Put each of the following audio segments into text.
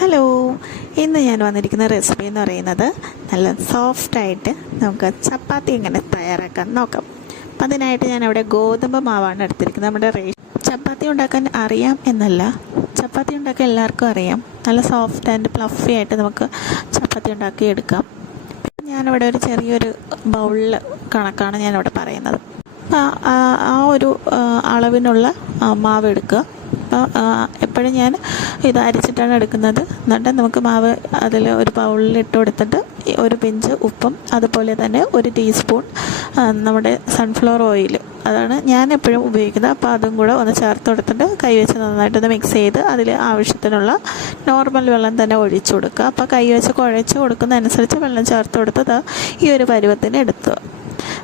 Hello, ഇന്ന് ഞാൻ വന്നിരിക്കുന്ന റെസിപ്പി എന്ന് പറയുന്നത് നല്ല സോഫ്റ്റായിട്ട് നമുക്ക് ചപ്പാത്തി എങ്ങനെ തയ്യാറാക്കാൻ നോക്കാം. അപ്പം അതിനായിട്ട് ഞാൻ അവിടെ ഗോതമ്പ് മാവാണ് എടുത്തിരിക്കുന്നത്. നമ്മുടെ ചപ്പാത്തി ഉണ്ടാക്കാൻ അറിയാം എന്നല്ല, ചപ്പാത്തി ഉണ്ടാക്കാൻ എല്ലാവർക്കും അറിയാം. നല്ല സോഫ്റ്റ് ആൻഡ് ഫ്ലഫി ആയിട്ട് നമുക്ക് ചപ്പാത്തി ഉണ്ടാക്കി എടുക്കാം. ഞാനിവിടെ ഒരു ചെറിയൊരു ബൗളിൽ കണക്കാണ് ഞാനിവിടെ പറയുന്നത്. ആ ഒരു അളവിനുള്ള മാവ് എടുക്കുക. എപ്പോഴും ഞാൻ ഇത് അരിച്ചിട്ടാണ് എടുക്കുന്നത്. എന്നിട്ട് നമുക്ക് മാവ് അതിൽ ഒരു ബൗളിൽ ഇട്ട് കൊടുത്തിട്ട് ഒരു പിഞ്ച് ഉപ്പും അതുപോലെ തന്നെ ഒരു ടീസ്പൂൺ നമ്മുടെ സൺഫ്ലവർ ഓയിൽ, അതാണ് ഞാൻ എപ്പോഴും ഉപയോഗിക്കുന്നത്. അപ്പോൾ അതും കൂടെ ഒന്ന് ചേർത്ത് കൊടുത്തിട്ട് കൈവച്ച് നന്നായിട്ടൊന്ന് മിക്സ് ചെയ്ത് അതിൽ ആവശ്യത്തിനുള്ള നോർമൽ വെള്ളം തന്നെ ഒഴിച്ചു കൊടുക്കുക. അപ്പോൾ കൈവച്ച് കുഴച്ച് കൊടുക്കുന്ന അനുസരിച്ച് വെള്ളം ചേർത്ത് കൊടുത്തത് ഈ ഒരു പരുവത്തിന് എടുത്തു.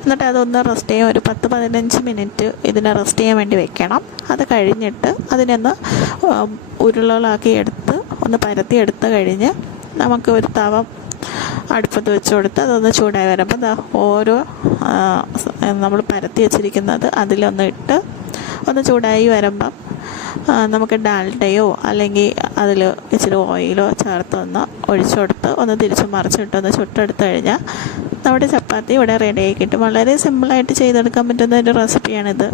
എന്നിട്ട് അതൊന്ന് റെസ്റ്റ് ചെയ്യാൻ ഒരു 10-15 മിനിറ്റ് ഇതിനെ റെസ്റ്റ് ചെയ്യാൻ വേണ്ടി വെക്കണം. അത് കഴിഞ്ഞിട്ട് അതിനൊന്ന് ഉരുളകളാക്കി എടുത്ത് ഒന്ന് പരത്തി എടുത്ത് കഴിഞ്ഞ് നമുക്ക് ഒരു തവ അടുപ്പത്ത് വെച്ച് കൊടുത്ത് അതൊന്ന് ചൂടായി വരുമ്പോൾ ഓരോ നമ്മൾ പരത്തി വെച്ചിരിക്കുന്നത് അതിലൊന്ന് ഇട്ട് ഒന്ന് ചൂടായി വരുമ്പം നമുക്ക് ഡാൽഡയോ അല്ലെങ്കിൽ അതിൽ ഇച്ചിരി ഓയിലോ ചേർത്തൊന്ന് ഒഴിച്ചു കൊടുത്ത് ഒന്ന് തിരിച്ച് മറിച്ചിട്ടൊന്ന് ചുട്ടെടുത്ത് കഴിഞ്ഞാൽ നമ്മുടെ ചപ്പാത്തി ഇവിടെ റെഡിയായി കിട്ടും. വളരെ സിമ്പിളായിട്ട് ചെയ്തെടുക്കാൻ പറ്റുന്ന ഒരു റെസിപ്പിയാണിത്.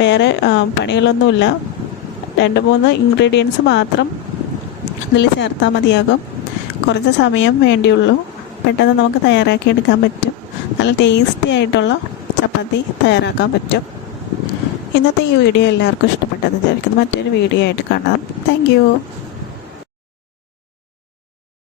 വേറെ പണികളൊന്നുമില്ല. 2-3 ഇൻഗ്രീഡിയൻസ് മാത്രം ഇതിൽ ചേർത്താൽ മതിയാകും. കുറച്ച് സമയം വേണ്ടിയുള്ളൂ. പെട്ടെന്ന് നമുക്ക് തയ്യാറാക്കിയെടുക്കാൻ പറ്റും. നല്ല ടേസ്റ്റി ആയിട്ടുള്ള ചപ്പാത്തി തയ്യാറാക്കാൻ പറ്റും. ഇന്നത്തെ ഈ വീഡിയോ എല്ലാവർക്കും ഇഷ്ടപ്പെട്ടെന്ന് വിചാരിക്കുന്നു. മറ്റൊരു വീഡിയോ ആയിട്ട് കാണാം. Thank you.